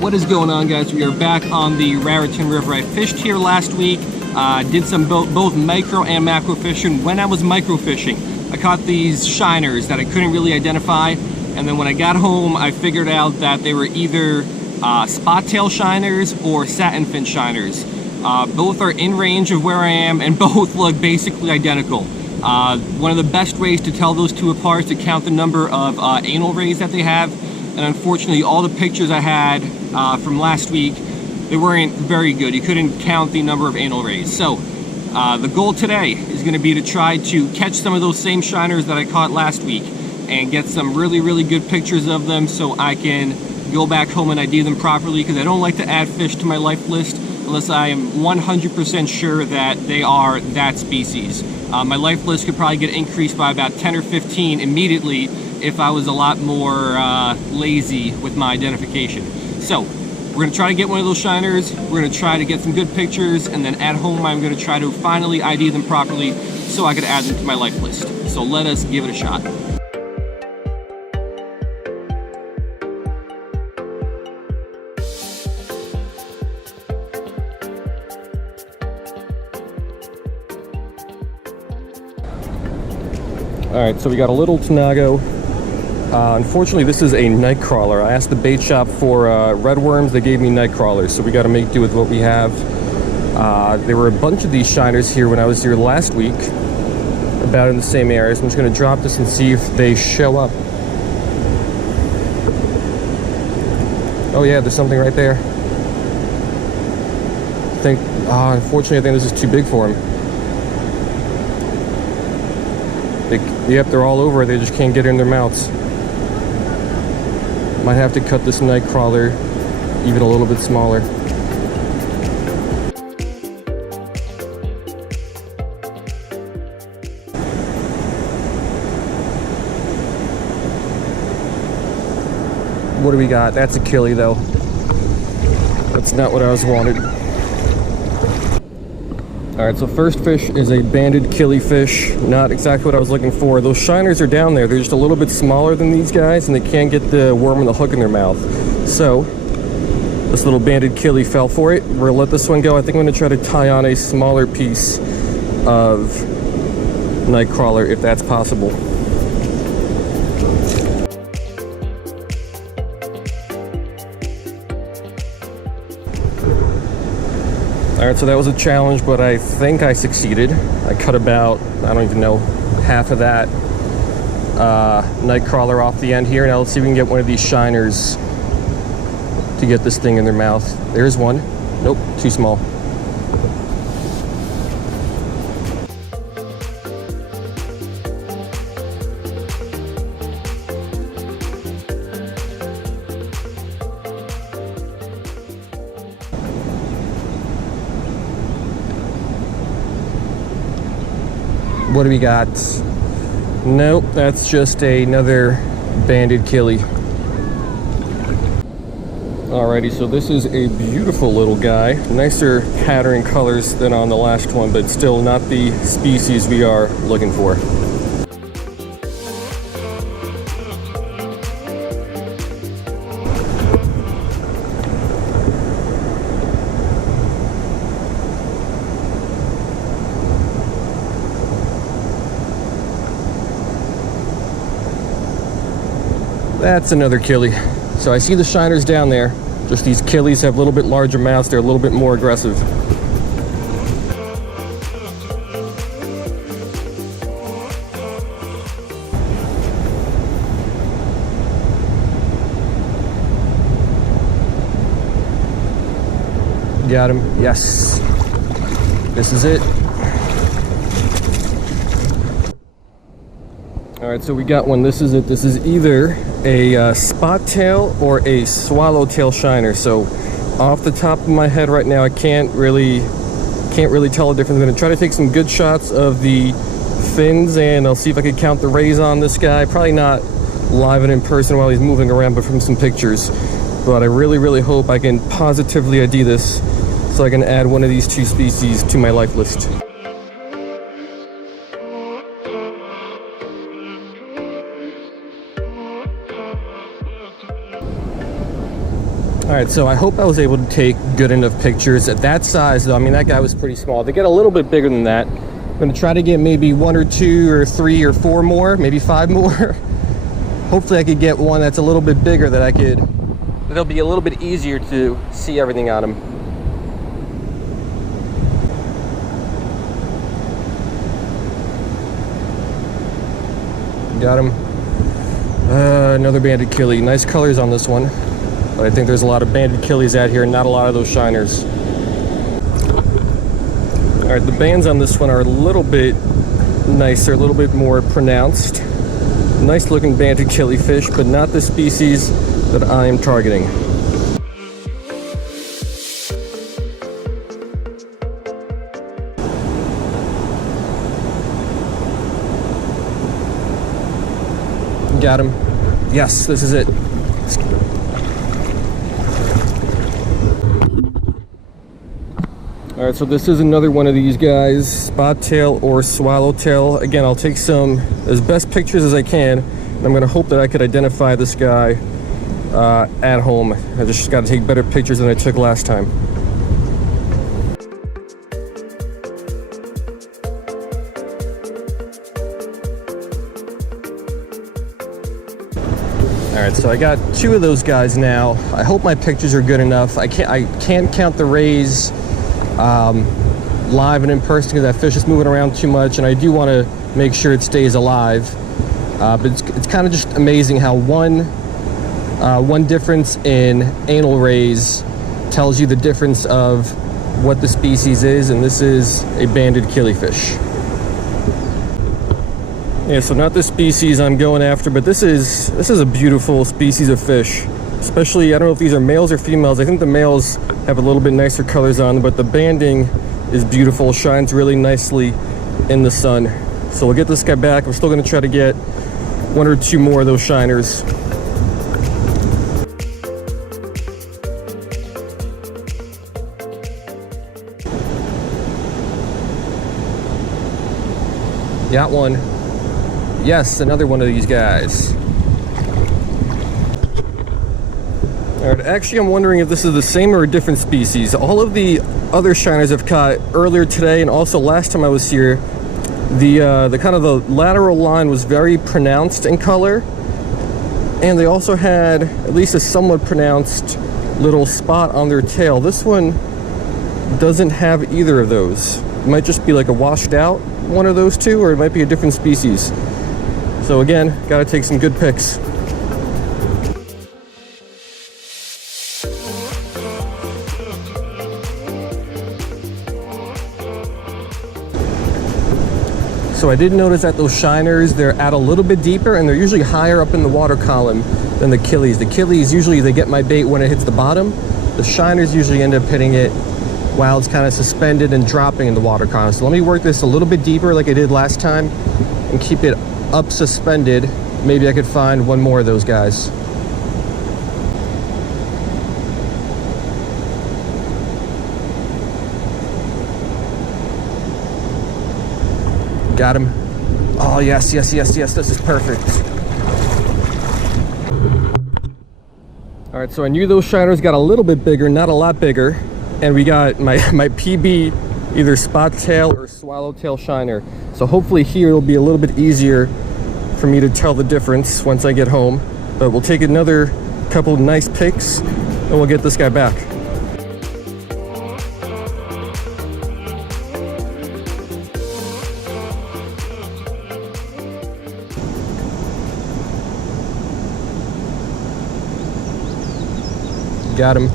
What is going on, guys? We are back on the Raritan River. I fished here last week, did some both micro and macro fishing. When I was micro fishing, I caught these shiners that I couldn't really identify, and then when I got home I figured out that they were either spottail shiners or satinfin shiners. Both are in range of where I am and both look basically identical. One of the best ways to tell those two apart is to count the number of anal rays that they have. And unfortunately, all the pictures I had from last week, they weren't very good. You couldn't count the number of anal rays. So the goal today is going to be to try to catch some of those same shiners that I caught last week and get some really good pictures of them so I can go back home and ID them properly, because I don't like to add fish to my life list unless I am 100% sure that they are that species. My life list could probably get increased by about 10 or 15 immediately if I was a lot more lazy with my identification. So we're going to try to get one of those shiners, we're going to try to get some good pictures, and then at home I'm going to try to finally ID them properly so I could add them to my life list. So let us give it a shot. Alright, so we got a little Tanago. Unfortunately, this is a night crawler. I asked the bait shop for red worms. They gave me night crawlers, so we got to make do with what we have. There were a bunch of these shiners here when I was here last week, about in the same area. So I'm just going to drop this and see if they show up. Oh yeah, there's something right there. Unfortunately, I think this is too big for him. Yep, they're all over. They just can't get in their mouths. Might have to cut this night crawler even a little bit smaller. What do we got? That's a killie though. That's not what I was wanted. Alright, so first fish is a banded killifish. Not exactly what I was looking for. Those shiners are down there. They're just a little bit smaller than these guys, and they can't get the worm and the hook in their mouth. So, this little banded killie fell for it. We're gonna let this one go. I think I'm gonna try to tie on a smaller piece of night crawler if that's possible. Alright, so that was a challenge, but I think I succeeded. I cut about, I don't even know, half of that night crawler off the end here. Now let's see if we can get one of these shiners to get this thing in their mouth. There's one. Nope, too small. What do we got? Nope, that's just another banded killie. Alrighty, so this is a beautiful little guy. Nicer pattern colors than on the last one, but still not the species we are looking for. That's another killie. So I see the shiners down there. Just these killies have a little bit larger mouths. They're a little bit more aggressive. Got him. Yes. This is it. Alright, so we got one. This is it. This is either a spot tail or a swallowtail shiner. So off the top of my head right now, I can't really tell the difference. I'm going to try to take some good shots of the fins, and I'll see if I can count the rays on this guy. Probably not live and in person while he's moving around, but from some pictures. But I really hope I can positively ID this so I can add one of these two species to my life list. All right, so I hope I was able to take good enough pictures at that size, though. I mean, that guy was pretty small. To get a little bit bigger than that, I'm gonna try to get maybe 1 or 2 or 3 or 4 more, maybe 5 more. Hopefully I could get one that's a little bit bigger that'll be a little bit easier to see everything on him. Got him. Another banded killie. Nice colors on this one. But I think there's a lot of banded killies out here, not a lot of those shiners. All right, the bands on this one are a little bit nicer, a little bit more pronounced. Nice looking banded killifish, but not the species that I am targeting. Got him. Yes, this is it. All right, so this is another one of these guys, spottail or swallowtail. Again, I'll take as best pictures as I can. I'm gonna hope that I could identify this guy at home. I just gotta take better pictures than I took last time. All right, so I got 2 of those guys now. I hope my pictures are good enough. I can't count the rays live and in person because that fish is moving around too much, and I do want to make sure it stays alive. But it's kind of just amazing how one difference in anal rays tells you the difference of what the species is, and this is a banded killifish. Yeah, so not the species I'm going after, but this is a beautiful species of fish. Especially, I don't know if these are males or females. I think the males have a little bit nicer colors on them, but the banding is beautiful, shines really nicely in the sun. So we'll get this guy back. I'm still gonna try to get 1 or 2 more of those shiners. Got one. Yes, another one of these guys. All right, actually, I'm wondering if this is the same or a different species. All of the other shiners I've caught earlier today, and also last time I was here, the kind of the lateral line was very pronounced in color, and they also had at least a somewhat pronounced little spot on their tail. This one doesn't have either of those. It might just be like a washed out one of those two, or it might be a different species. So again, gotta take some good pics. So I did notice that those shiners, they're at a little bit deeper, and they're usually higher up in the water column than the killies. The killies, usually they get my bait when it hits the bottom. The shiners usually end up hitting it while it's kind of suspended and dropping in the water column. So let me work this a little bit deeper like I did last time and keep it up suspended. Maybe I could find 1 more of those guys. Got him. Oh, yes, yes, yes, yes. This is perfect. All right, so I knew those shiners got a little bit bigger, not a lot bigger. And we got my PB, either spottail or swallowtail shiner. So hopefully here it'll be a little bit easier for me to tell the difference once I get home. But we'll take another couple nice pics and we'll get this guy back. Got him.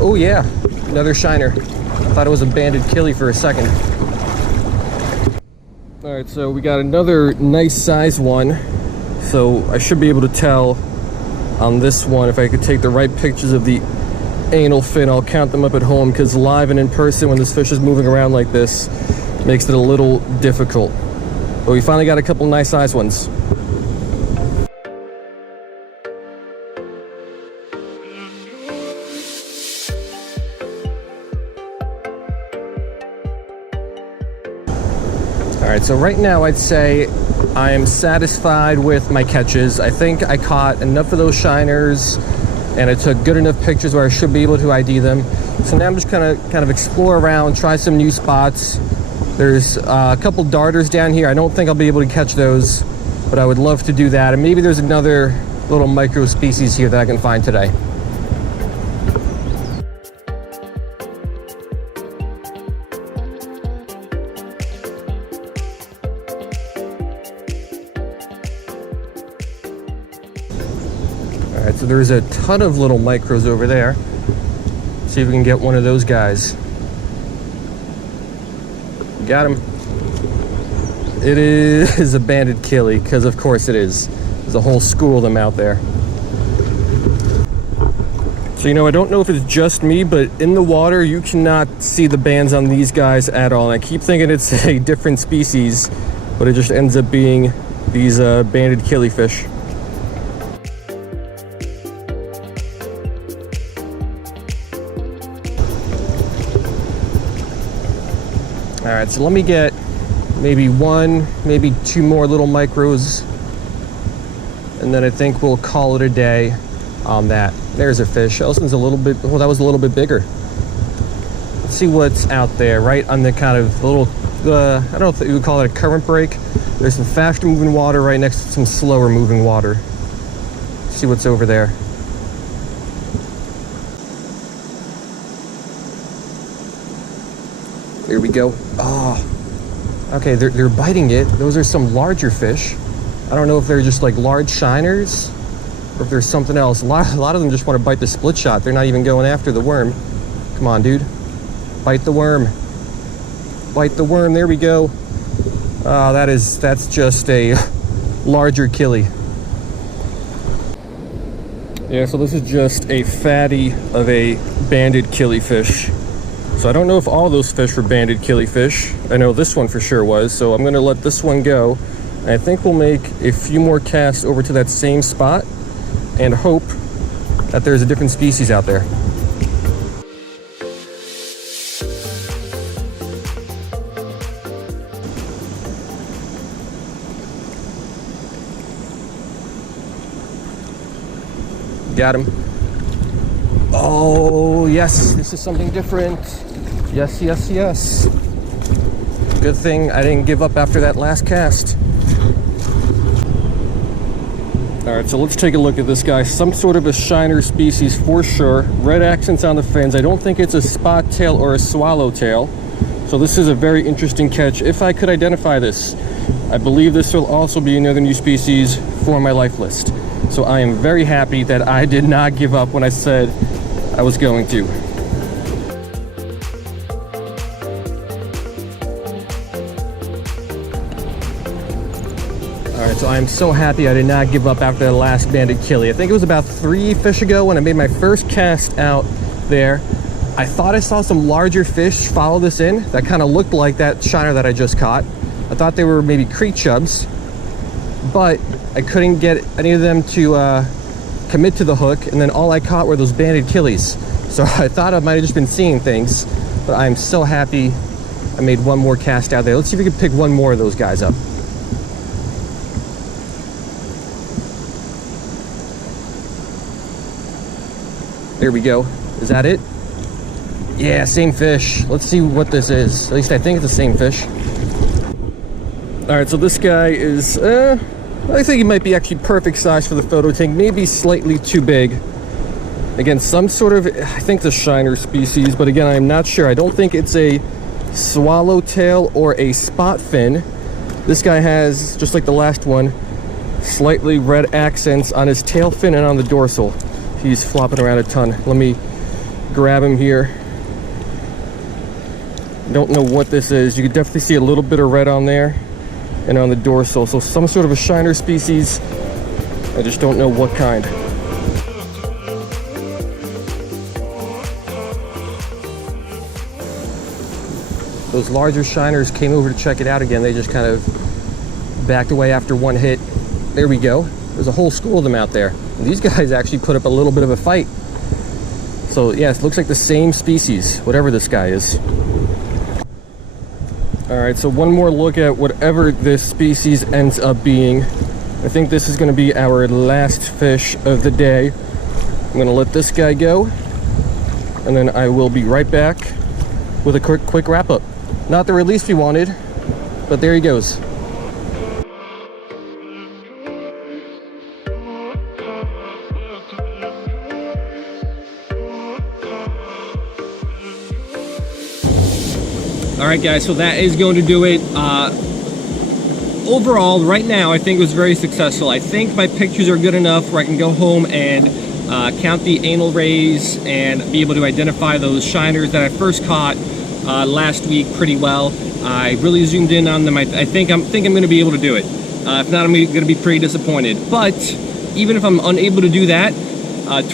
Oh yeah, another shiner. Thought it was a banded killie for a second. All right, so we got another nice size one. So I should be able to tell on this one if I could take the right pictures of the anal fin. I'll count them up at home, because live and in person when this fish is moving around like this makes it a little difficult. But we finally got a couple nice size ones. All right, so right now I'd say I am satisfied with my catches. I think I caught enough of those shiners and I took good enough pictures where I should be able to ID them. So now I'm just kind of explore around, try some new spots. There's a couple darters down here. I don't think I'll be able to catch those, but I would love to do that. And maybe there's another little micro species here that I can find today. All right, so there's a ton of little micros over there. See if we can get one of those guys. Got him. It is a banded killie, because of course it is. There's a whole school of them out there. So, you know, I don't know if it's just me, but in the water you cannot see the bands on these guys at all. And I keep thinking it's a different species, but it just ends up being these banded killifish. All right, so let me get maybe one, maybe two more little micros, and then I think we'll call it a day on that. There's a fish. This one's a little bit, well, that was a little bit bigger. Let's see what's out there, right on the kind of little, I don't know if you would call it a current break. There's some faster moving water right next to some slower moving water. Let's see what's over there. There we go. Oh, okay, they're biting it. Those are some larger fish. I don't know if they're just like large shiners or if there's something else. A lot of them just want to bite the split shot. They're not even going after the worm. Come on, dude. Bite the worm. Bite the worm. There we go. That's just a larger killie. Yeah, so this is just a fatty of a banded killifish. So I don't know if all those fish were banded killifish. I know this one for sure was, so I'm gonna let this one go. And I think we'll make a few more casts over to that same spot and hope that there's a different species out there. Got him. Oh, yes, this is something different. Yes, yes, yes. Good thing I didn't give up after that last cast. All right, so let's take a look at this guy. Some sort of a shiner species for sure. Red accents on the fins. I don't think it's a spot tail or a swallowtail. So this is a very interesting catch. If I could identify this, I believe this will also be another new species for my life list. So I am very happy that I did not give up when I said I was going to. All right, so I'm so happy I did not give up after the last banded killie. I think it was about 3 fish ago when I made my first cast out there. I thought I saw some larger fish follow this in that kind of looked like that shiner that I just caught. I thought they were maybe creek chubs, but I couldn't get any of them to commit to the hook, and then all I caught were those banded killies. So I thought I might have just been seeing things, but I'm so happy I made one more cast out there. Let's see if we can pick one more of those guys up. There we go. Is that it? Yeah, same fish. Let's see what this is. At least I think it's the same fish. All right, so this guy is, I think he might be actually perfect size for the photo tank, maybe slightly too big. Again, some sort of, I think the shiner species, but again, I'm not sure. I don't think it's a swallowtail or a spot fin. This guy has, just like the last one, slightly red accents on his tail fin and on the dorsal. He's flopping around a ton. Let me grab him here. Don't know what this is. You can definitely see a little bit of red on there and on the dorsal. So some sort of a shiner species. I just don't know what kind. Those larger shiners came over to check it out again. They just kind of backed away after one hit. There we go. There's a whole school of them out there. And these guys actually put up a little bit of a fight. So yes, it looks like the same species, whatever this guy is. All right, so one more look at whatever this species ends up being. I think this is going to be our last fish of the day. I'm gonna let this guy go, and then I will be right back with a quick wrap up. Not the release we wanted, but there he goes. All right, guys, so that is going to do it. Overall, right now, I think it was very successful. I think my pictures are good enough where I can go home and count the anal rays and be able to identify those shiners that I first caught last week pretty well. I really zoomed in on them. I think I'm going to be able to do it. If not, I'm going to be pretty disappointed. But even if I'm unable to do that,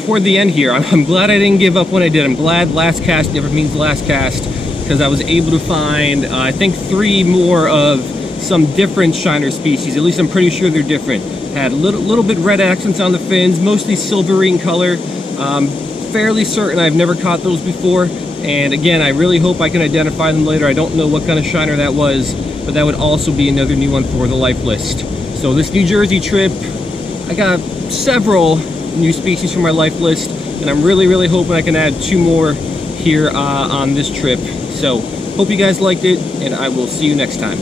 toward the end here, I'm glad I didn't give up when I did. I'm glad last cast never means last cast, because I was able to find, I think, 3 more of some different shiner species. At least I'm pretty sure they're different. Had little bit red accents on the fins, mostly silvery in color. Fairly certain I've never caught those before. And again, I really hope I can identify them later. I don't know what kind of shiner that was, but that would also be another new one for the life list. So this New Jersey trip, I got several new species for my life list, and I'm really hoping I can add 2 more here on this trip. So hope you guys liked it, and I will see you next time.